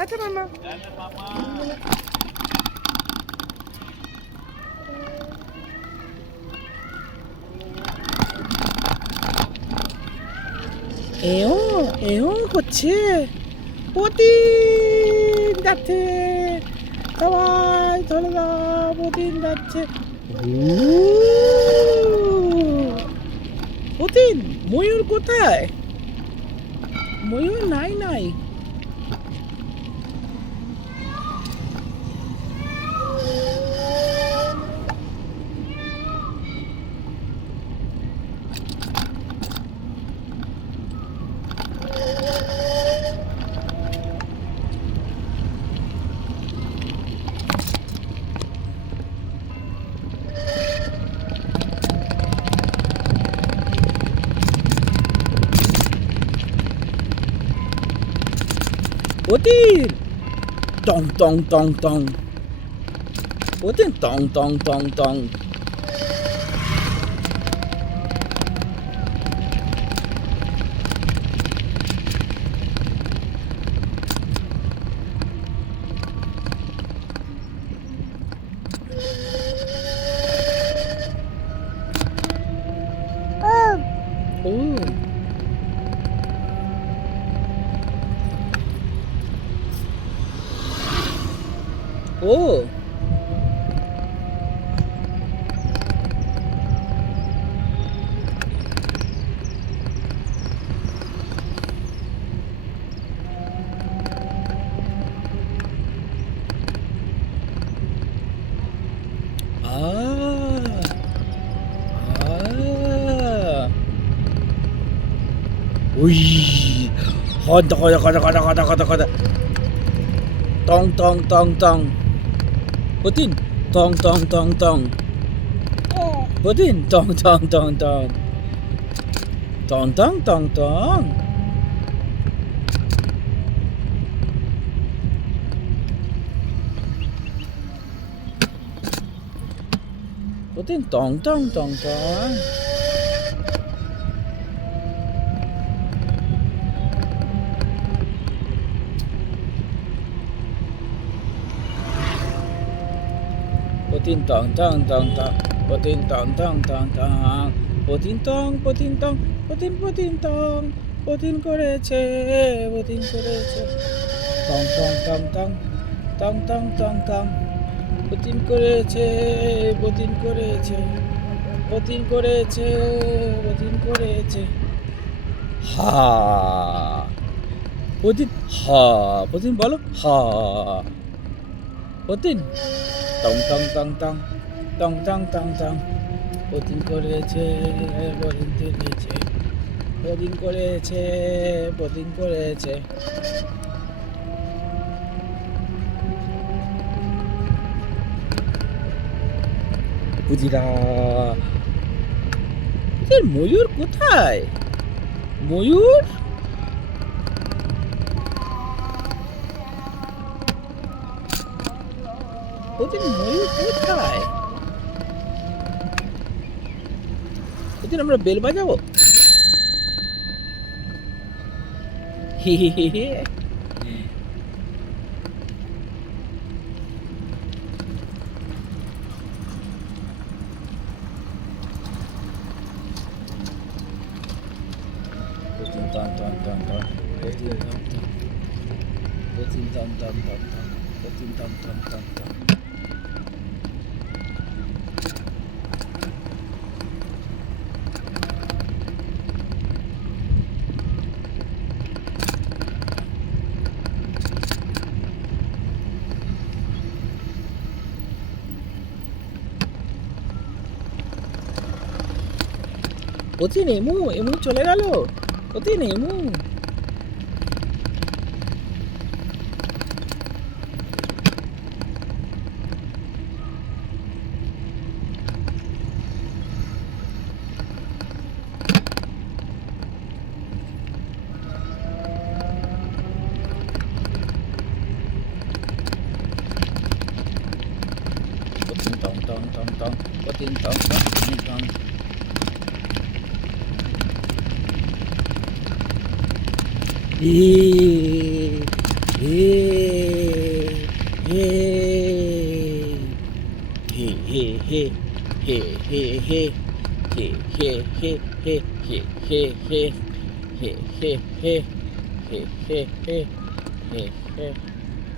Tata মামা। এও এও করছে, প্রতিদিন যাচ্ছে, সবাই চলে যাও, প্রতিদিন যাচ্ছে। প্রতিদিন ময়ূর কোথায়? ময়ূর নাই নাই। প্রতিদিন টং টং টং টং, প্রতিদিন টং টং টং টং। ও ও উই হদ হদ হদ হদ হদ হদ হদ টং টং টং টং, প্রতিদিন টং টং টং টং, প্রতিদিন টং টং টং টং, টং টং টং টং। প্রতিদিন টং টং টং টং। Putin tong tong tong tong, putin tong tong tong tong, putin tong putin tong, putin putin tong, putin করেছে, putin করেছে, tong tong tong tong, tong tong tong tong, putin করেছে, putin করেছে, putin করেছে, putin করেছে, হা, putin হা, putin বলো হা, putin টং টং টং টং, টং টং টং টং, পুতিন করেছে, পুতিন করেছে, পুতিন করেছে, পুতিন করেছে। বুঝিরা, এদের ময়ূর কোথায়? ময়ূর ওদের ময়ূর কোথায়? ওদের আমরা বেল বাজাবো। হি হি হি হি। Putin tam tam tam tam, Putin tam tam, Putin tam tam tam tam, Putin tam tam tam tam. Putin emu emu চলে গেল, Putin emu. Putin tong tong tong tong, Putin tong tong tong tong. এ এ হে হে হে হে হে হে হে হে হে হে হে হে হে হে হে হে হে হে হে